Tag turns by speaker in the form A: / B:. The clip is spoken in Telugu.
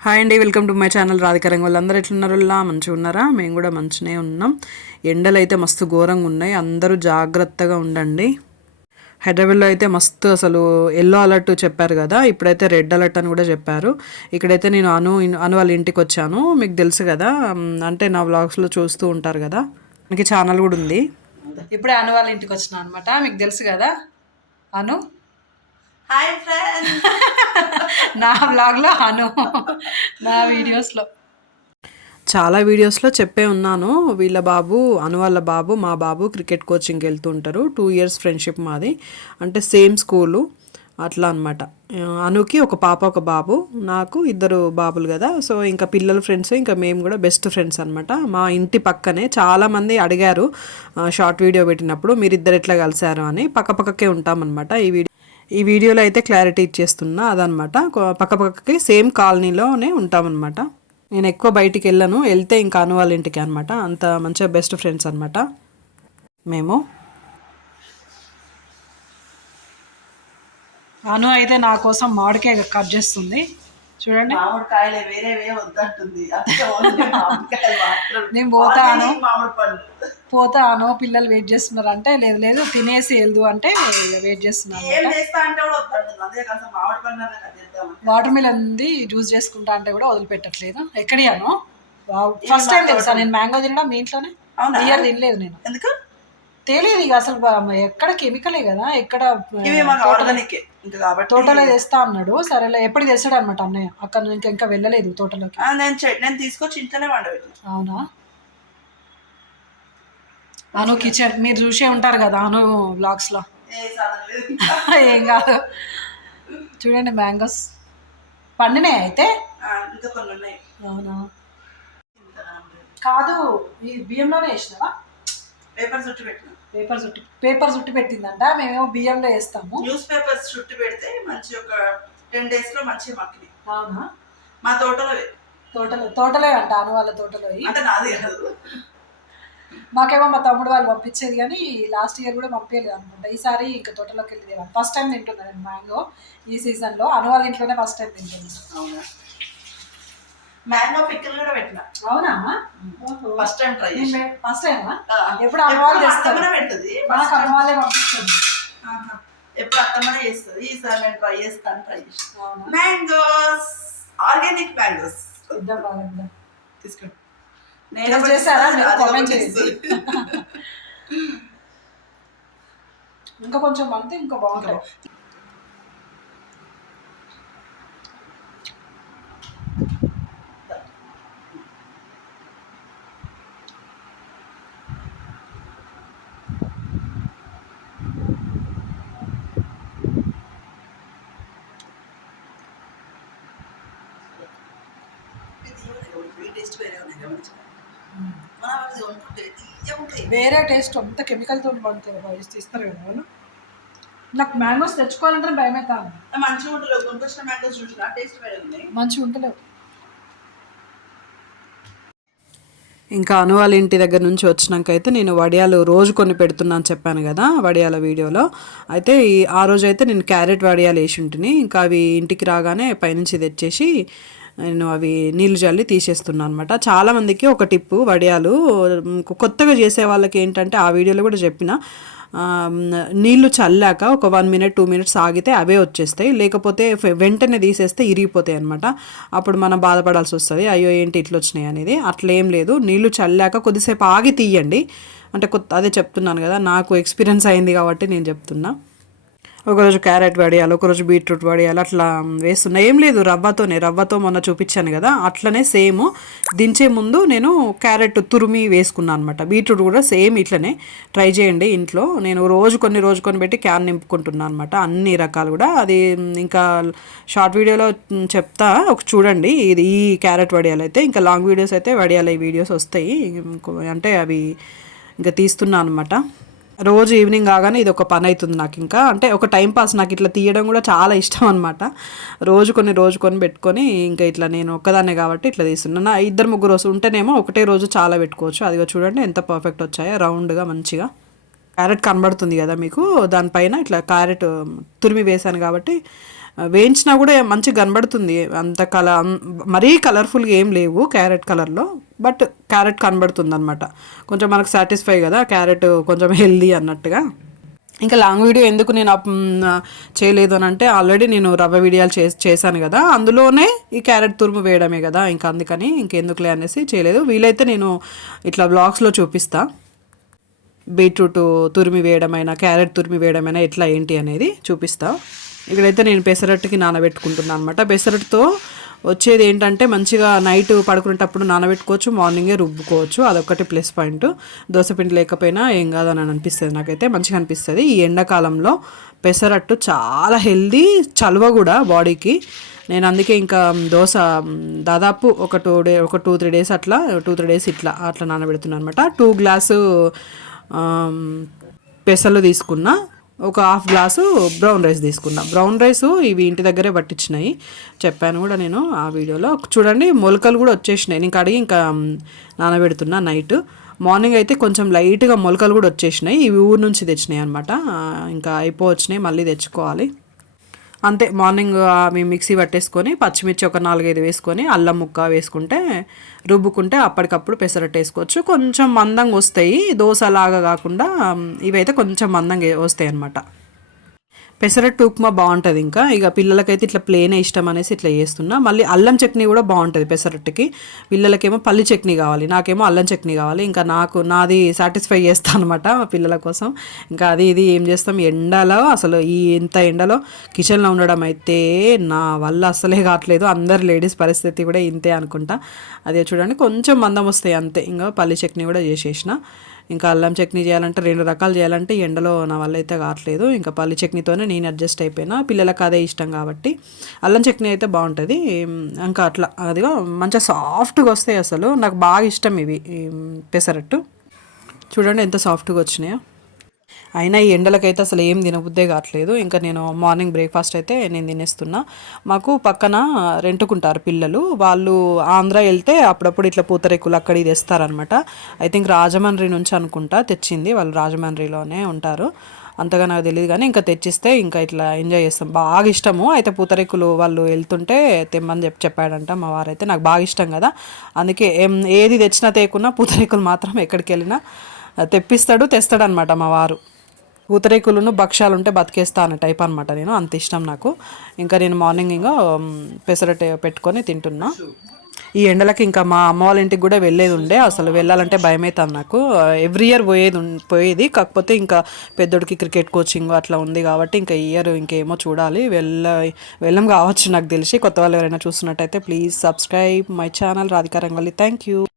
A: హాయ్ అండి welcome to my channel Radhika Rangu వాళ్ళందరూ ఎట్లున్నారులా మంచిగా ఉన్నారా? మేము కూడా మంచిగానే ఉన్నాం. ఎండలు అయితే మస్తు ఘోరంగా ఉన్నాయి. అందరూ జాగ్రత్తగా ఉండండి. హైదరాబాద్లో అయితే మస్తు అసలు ఎల్లో అలర్ట్ చెప్పారు కదా. ఇప్పుడైతే రెడ్ అలర్ట్ అని కూడా చెప్పారు. ఇక్కడైతే నేను అను అను వాళ్ళ ఇంటికి వచ్చాను. మీకు తెలుసు కదా అంటే నా వ్లాగ్స్లో చూస్తూ ఉంటారు కదా. మనకి ఛానల్ కూడా ఉంది. ఇప్పుడే అను వాళ్ళ ఇంటికి వచ్చిన అనమాట. మీకు తెలుసు కదా? అను?
B: హాయ్ ఫ్రెండ్స్
A: నా బ్లాగ్లో అను. నా వీడియోస్లో చాలా వీడియోస్లో చెప్పే ఉన్నాను. వీళ్ళ బాబు అను వాళ్ళ బాబు మా బాబు క్రికెట్ కోచింగ్కి వెళ్తుంటారు. టూ ఇయర్స్ ఫ్రెండ్షిప్ మాది. అంటే సేమ్ స్కూలు అట్లా అనమాట అనుకి ఒక పాప ఒక బాబు. నాకు ఇద్దరు బాబులు కదా. సో ఇంకా పిల్లల ఫ్రెండ్స్ ఇంకా మేము కూడా బెస్ట్ ఫ్రెండ్స్ అనమాట మా ఇంటి పక్కనే చాలామంది అడిగారు షార్ట్ వీడియో పెట్టినప్పుడు మీరు ఇద్దరు ఎట్లా కలిశారు అని. పక్క పక్కకే ఉంటామన్నమాట. ఈ వీడియో ఈ వీడియోలో అయితే క్లారిటీ ఇచ్చేస్తున్నా అదనమాట. కొ- పక్క పక్కకి సేమ్ కాలనీలోనే ఉంటామన్నమాట నేను ఎక్కువ బయటికి వెళ్ళను. వెళ్తే ఇంకా అను వాళ్ళ ఇంటికి అనమాట అంత మంచిగా బెస్ట్ ఫ్రెండ్స్ అనమాట మేము. అను అయితే నా కోసం మామిడికాయ కట్ చేస్తుంది. చూడండి.
B: మామిడికాయలే వేరేవే వద్దంటుంది.
A: నేను పోతాను.
B: Organic మామిడి పండు.
A: పోతా అను పిల్లలు వెయిట్ చేస్తున్నారు అంటే లేదు లేదు తినేసి వెళ్దు అంటే వెయిట్ చేస్తున్నాను వాటర్ మిలన్ ఉంది జ్యూస్ చేసుకుంటా అంటే కూడా వదిలిపెట్టట్లేదు. ఎక్కడియాను? ఫస్ట్ టైం తెలుసా? నేను మ్యాంగో తినడం మీ ఇంట్లోనే? ఇయర్ తినలేదు నేను.
B: ఎందుకు?
A: తెలియదు ఇక అసలు ఎక్కడ కెమికలే కదా? ఎక్కడ
B: ఆర్గానిక్. ఇంకా కాబట్టి
A: తోటలో తెస్తా అన్నాడు. సరేలే ఎప్పుడు తెస్తాడు అనమాట అన్నయ్య. అక్కడ నుంచి ఇంకా ఇంకా వెళ్ళలేదు తోటలోకి.
B: నేను చె- నేను తీసుకొచ్చి ఇంట్లోనే వండబెట్టిన
A: అవునా? అను కిచెన్ మీరు చూసే ఉంటారు కదా అను బ్లాగ్స్లో
B: ఏ సాధన లేదు.
A: ఏం కాదు. చూడండి మ్యాంగోస్. పండినాయి అయితే?
B: ఆ, ఇంకా కొన్ని ఉన్నాయి.
A: అవునా? కాదు ఈ బియ్యంలోనే వేసినావా?
B: పేపర్ చుట్టి పెట్టిన?
A: పేపర్ చుట్టి పేపర్ చుట్టి పెట్టిందంట మేమేమో బియ్యంలో వేస్తాము.
B: న్యూస్ పేపర్స్ చుట్టి పెడితే మంచి ఒక టెన్ డేస్లో మంచిగా మక్కినాయి
A: అవునా?
B: మా తోటలో
A: తోటలో తోటలే అంట అను వాళ్ళ తోటలో.
B: అంటే నాది కాదు.
A: మాకేమో మా తమ్ముడు వాళ్ళు పంపించేది కానీ లాస్ట్ ఇయర్ కూడా పంపించలేదు అనుకుంటా. ఈసారి ఇంకా తోటలోకి వెళ్ళి ఫస్ట్ టైం తింటున్నాను నేను మ్యాంగో ఈ సీజన్లో అను వాళ్ళ ఇంట్లోనే ఫస్ట్ టైం తింటున్నాను
B: అవునా? మ్యాంగో పిక్కలు కూడా పెట్టిన.
A: అవునా?
B: ఫస్ట్ టైం ట్రై చేసి
A: ఫస్ట్ టైమా ఎప్పుడు అమ్మ వాళ్ళు తెస్తారు
B: అత్తమ్మనే పెడుతుంది.
A: నాకు అమ్మ వాళ్ళే పంపిస్తుంది.
B: ఎప్పుడు అత్తమ్మనే చేస్తుంది ఈసారి నేను ట్రై చేస్తాను ట్రై చేస్తాను మ్యాంగోస్ ఆర్గానిక్ మ్యాంగోస్. తీసుకోండి
A: comment
B: ఒకటి
A: చేయండి.
B: ఇస్తుంది.
A: ఇంకా కొంచెం అంతే ఇంకా బాగుంటాయి.
B: ఈ taste వేరే ఉన్నాయి.
A: వేరే టేస్ట్ అంత కెమికల్తో పడుతుంది బాగా తీస్తారు కదా నాకు మ్యాంగోస్ తెచ్చుకోవాలంటే భయం అవుతాను
B: ఆ మంచిగా ఉంటుంది కొనుకొచ్చిన మ్యాంగోస్ చూసిన టేస్ట్ వేరే ఉన్నాయి
A: మంచిగా ఉంటలేవు. ఇంకా అను వాళ్ళ ఇంటి దగ్గర నుంచి వచ్చినాక అయితే నేను వడియాలు రోజు కొన్ని పెడుతున్నాను చెప్పాను కదా వడియాల వీడియోలో. అయితే ఈ ఆ రోజు అయితే నేను క్యారెట్ వడియాలు వేసి ఉంటిని. ఇంకా అవి ఇంటికి రాగానే పైనుంచి తెచ్చేసి నేను అవి నీళ్ళు జల్లి తీసేస్తున్నాను అనమాట చాలామందికి ఒక టిప్పు వడియాలు కొత్తగా చేసే వాళ్ళకి ఏంటంటే ఆ వీడియోలో కూడా చెప్పిన నీళ్ళు చల్లాక ఒక వన్ మినిట్ టూ మినిట్స్ ఆగితే అవే వచ్చేస్తాయి. లేకపోతే వెంటనే తీసేస్తే ఇరిగిపోతాయి అనమాట అప్పుడు మనం బాధపడాల్సి వస్తుంది అయ్యో ఏంటి ఇట్లా వచ్చినాయి అనేది. అట్లా ఏం లేదు. నీళ్ళు చల్లాక కొద్దిసేపు ఆగి తీయండి. అంటే కొత్త అదే చెప్తున్నాను కదా నాకు ఎక్స్పీరియన్స్ అయింది కాబట్టి నేను చెప్తున్నా. ఒకరోజు క్యారెట్ వడియాలి ఒకరోజు బీట్రూట్ వడియాలి అట్లా వేస్తున్నా. ఏం లేదు రవ్వతోనే రవ్వతో మొన్న చూపించాను కదా అట్లనే సేమ్. దించే ముందు నేను క్యారెట్ తురిమి వేసుకున్నాను అనమాట బీట్రూట్ కూడా సేమ్ ఇట్లనే. ట్రై చేయండి ఇంట్లో. నేను రోజు కొన్ని రోజు కొన్ని పెట్టి క్యాన్ నింపుకుంటున్నాను అనమాట అన్ని రకాలు కూడా. అది ఇంకా షార్ట్ వీడియోలో చెప్తా. ఒక చూడండి ఇది ఈ క్యారెట్ వడియాలు అయితే ఇంకా లాంగ్ వీడియోస్ అయితే వడియాలి ఈ వీడియోస్ వస్తాయి. ఇంకో- అంటే అవి ఇంకా తీస్తున్నా అనమాట రోజు ఈవినింగ్ కాగానే ఇది ఒక పని అవుతుంది నాకు ఇంకా అంటే ఒక టైం పాస్ నాకు ఇట్లా తీయడం కూడా చాలా ఇష్టం అనమాట రోజు కొన్ని రోజు కొన్ని పెట్టుకొని ఇంకా ఇట్లా నేను ఒక్కదాన్నే కాబట్టి ఇట్లా తీస్తున్నాను నా ఇద్దరు ముగ్గురు రోజు ఉంటేనేమో ఒకటే రోజు చాలా పెట్టుకోవచ్చు. అదిగో చూడండి ఎంత పర్ఫెక్ట్ వచ్చాయో రౌండ్గా మంచిగా. క్యారెట్ కనబడుతుంది కదా మీకు దానిపైన ఇట్లా క్యారెట్ తురిమి వేశాను కాబట్టి వేయించినా కూడా మంచిగా కనబడుతుంది. అంత కల మరీ కలర్ఫుల్గా ఏం లేవు క్యారెట్ కలర్లో బట్ క్యారెట్ కనబడుతుంది అనమాట కొంచెం మనకు సాటిస్ఫై కదా క్యారెట్ కొంచెం హెల్దీ అన్నట్టుగా. ఇంకా లాంగ్ వీడియో ఎందుకు నేను చేయలేదు అని అంటే ఆల్రెడీ నేను రవ్వ వీడియోలు చే చేశాను కదా అందులోనే ఈ క్యారెట్ తురుము వేయడమే కదా ఇంకా అందుకని ఇంకెందుకులే అనేసి చేయలేదు. వీలైతే నేను ఇట్లా బ్లాగ్స్లో చూపిస్తా. బీట్రూట్ తురిమి వేయడమైనా క్యారెట్ తురిమి వేయడమైనా ఎట్లా ఏంటి అనేది చూపిస్తా. ఇక్కడైతే నేను పెసరట్టుకి నానబెట్టుకుంటున్నాను అనమాట పెసరట్టుతో వచ్చేది ఏంటంటే మంచిగా నైట్ పడుకునేటప్పుడు నానబెట్టుకోవచ్చు మార్నింగే రుబ్బుకోవచ్చు. అదొకటి ప్లస్ పాయింట్. దోశపిండి లేకపోయినా ఏం కాదని అనిపిస్తుంది నాకైతే మంచిగా అనిపిస్తుంది. ఈ ఎండాకాలంలో పెసరట్టు చాలా హెల్దీ చలువ కూడా బాడీకి. నేను అందుకే ఇంకా దోశ దాదాపు ఒక టూ డే ఒక టూ త్రీ డేస్ అట్లా టూ త్రీ డేస్ ఇట్లా అట్లా నానబెడుతున్నాను అనమాట టూ గ్లాసు పెసలు తీసుకున్నా. ఒక హాఫ్ గ్లాసు బ్రౌన్ రైస్ తీసుకున్నా. బ్రౌన్ రైస్ ఇవి ఇంటి దగ్గరే పట్టించినాయి. చెప్పాను కూడా నేను ఆ వీడియోలో. చూడండి మొలకలు కూడా వచ్చేసినాయి. నేను కడిగి ఇంకా నానబెడుతున్నా నైట్. మార్నింగ్ అయితే కొంచెం లైట్గా మొలకలు కూడా వచ్చేసినాయి. ఇవి ఊరు నుంచి తెచ్చినాయి అనమాట ఇంకా అయిపోవచ్చినాయి మళ్ళీ తెచ్చుకోవాలి. అంతే మార్నింగ్ మేము మిక్సీ పట్టేసుకొని పచ్చిమిర్చి ఒక నాలుగైదు వేసుకొని అల్లం ముక్క వేసుకుంటే రుబ్బుకుంటే అప్పటికప్పుడు పెసరట్టు వేసుకోవచ్చు. కొంచెం మందంగా వస్తాయి. దోశ లాగా కాకుండా ఇవైతే కొంచెం మందంగా వస్తాయి అన్నమాట పెసరట్టు ఉప్మా బాగుంటుంది ఇంకా. ఇక పిల్లలకైతే ఇట్లా ప్లేనే ఇష్టం అనేసి ఇట్లా చేస్తున్నా. మళ్ళీ అల్లం చట్నీ కూడా బాగుంటుంది పెసరట్టుకి. పిల్లలకేమో పల్లి చట్నీ కావాలి. నాకేమో అల్లం చట్నీ కావాలి. ఇంకా నాకు నాది సాటిస్ఫై చేస్తాను అనమాట మా పిల్లల కోసం. ఇంకా అది ఇది ఏం చేస్తాం? ఎండలో అసలు ఈ ఇంత ఎండలో కిచెన్లో ఉండడం అయితే నా వల్ల అస్సలే కావట్లేదు. అందరు లేడీస్ పరిస్థితి కూడా ఇంతే అనుకుంటా. అదే చూడండి కొంచెం మందం వస్తాయి అంతే. ఇంకా పల్లి చట్నీ కూడా చేసేసిన. ఇంకా అల్లం చట్నీ చేయాలంటే రెండు రకాలు చేయాలంటే ఎండలో నా వల్ల అయితే కావట్లేదు. ఇంకా పల్లి చట్నీతోనే నేను అడ్జస్ట్ అయిపోయినా. పిల్లలకు అదే ఇష్టం కాబట్టి. అల్లం చట్నీ అయితే బాగుంటుంది. ఇంకా అట్లా అదిగో మంచిగా సాఫ్ట్గా వస్తాయి అసలు. నాకు బాగా ఇష్టం ఇవి పెసరట్టు. చూడండి ఎంత సాఫ్ట్గా వచ్చినాయో. అయినా ఈ ఎండలకైతే అసలు ఏం తినబుద్దే కావట్లేదు. ఇంకా నేను మార్నింగ్ బ్రేక్ఫాస్ట్ అయితే నేను తినేస్తున్నా. మాకు పక్కన రెంటుకుంటారు పిల్లలు. వాళ్ళు ఆంధ్ర వెళ్తే అప్పుడప్పుడు ఇట్లా పూతరేకులు అక్కడ ఇది ఇస్తారనమాట ఐ థింక్ రాజమండ్రి నుంచి అనుకుంటా తెచ్చింది. వాళ్ళు రాజమండ్రిలోనే ఉంటారు. అంతగా నాకు తెలియదు కానీ ఇంకా తెచ్చిస్తే ఇంకా ఇట్లా ఎంజాయ్ చేస్తాం. బాగా ఇష్టము. అయితే పూతరేకులు వాళ్ళు వెళ్తుంటే తెమ్మని చెప్పి చెప్పాడంట మా వారైతే. నాకు బాగా ఇష్టం కదా. అందుకే ఏం ఏది తెచ్చినా తేకున్నా పూతరేకులు మాత్రం ఎక్కడికి వెళ్ళినా తెప్పిస్తాడు తెస్తాడు అనమాట మా వారు. పూతరేకులను భక్ష్యాలు ఉంటే బతికేస్తా అనే టైప్ అనమాట నేను అంత ఇష్టం నాకు. ఇంకా నేను మార్నింగ్ ఇంకా పెసరట్టు పెట్టుకొని తింటున్నా. ఈ ఎండలకి ఇంకా మా అమ్మ వాళ్ళ ఇంటికి కూడా వెళ్ళేది ఉండే. అసలు వెళ్ళాలంటే భయం అవుతుంది నాకు. ఎవ్రీ ఇయర్ పోయేది పోయేది. కాకపోతే ఇంకా పెద్దోడికి క్రికెట్ కోచింగ్ అట్లా ఉంది కాబట్టి ఇంకా ఈ ఇయర్ ఇంకేమో చూడాలి. వెళ్ళ వెళ్ళం కావచ్చు నాకు తెలిసి. కొత్త వాళ్ళు ఎవరైనా చూస్తున్నట్టయితే please subscribe my channel Radhikarangalli thank you